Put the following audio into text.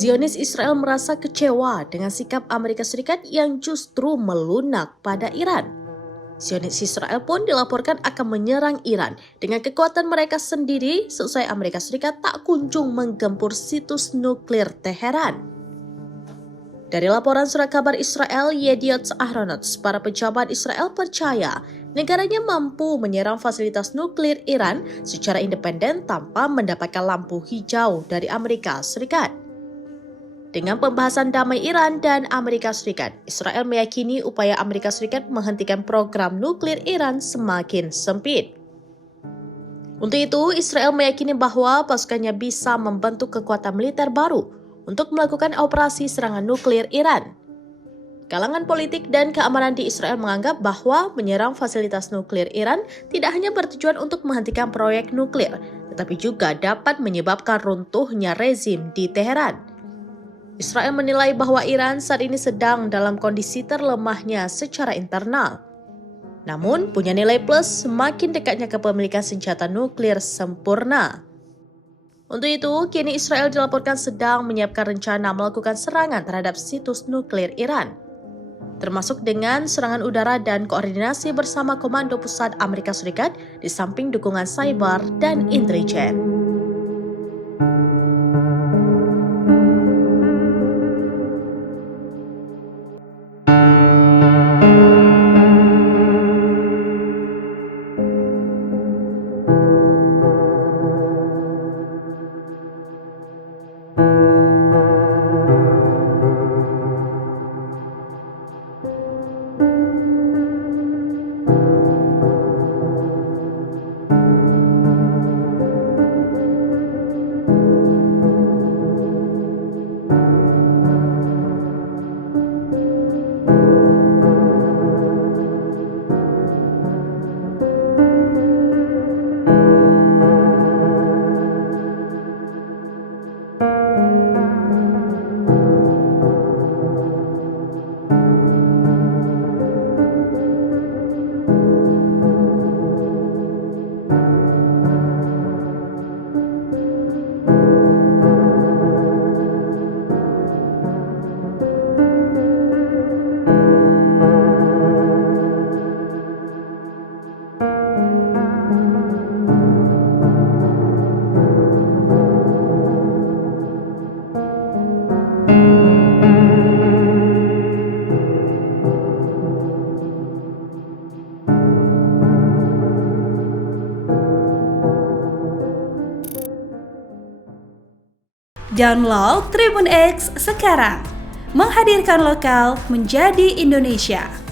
Zionis Israel merasa kecewa dengan sikap Amerika Serikat yang justru melunak pada Iran. Zionis Israel pun dilaporkan akan menyerang Iran dengan kekuatan mereka sendiri seusai Amerika Serikat tak kunjung menggempur situs nuklir Teheran. Dari laporan surat kabar Israel Yediot Ahronot, para pejabat Israel percaya negaranya mampu menyerang fasilitas nuklir Iran secara independen tanpa mendapatkan lampu hijau dari Amerika Serikat. Dengan pembahasan damai Iran dan Amerika Serikat, Israel meyakini upaya Amerika Serikat menghentikan program nuklir Iran semakin sempit. Untuk itu, Israel meyakini bahwa pasukannya bisa membentuk kekuatan militer baru untuk melakukan operasi serangan nuklir Iran. Kalangan politik dan keamanan di Israel menganggap bahwa menyerang fasilitas nuklir Iran tidak hanya bertujuan untuk menghentikan proyek nuklir, tetapi juga dapat menyebabkan runtuhnya rezim di Teheran. Israel menilai bahwa Iran saat ini sedang dalam kondisi terlemahnya secara internal. Namun, punya nilai plus semakin dekatnya kepemilikan senjata nuklir sempurna. Untuk itu, kini Israel dilaporkan sedang menyiapkan rencana melakukan serangan terhadap situs nuklir Iran, termasuk dengan serangan udara dan koordinasi bersama Komando Pusat Amerika Serikat di samping dukungan cyber dan intelijen. Download Tribun X sekarang, menghadirkan lokal menjadi Indonesia.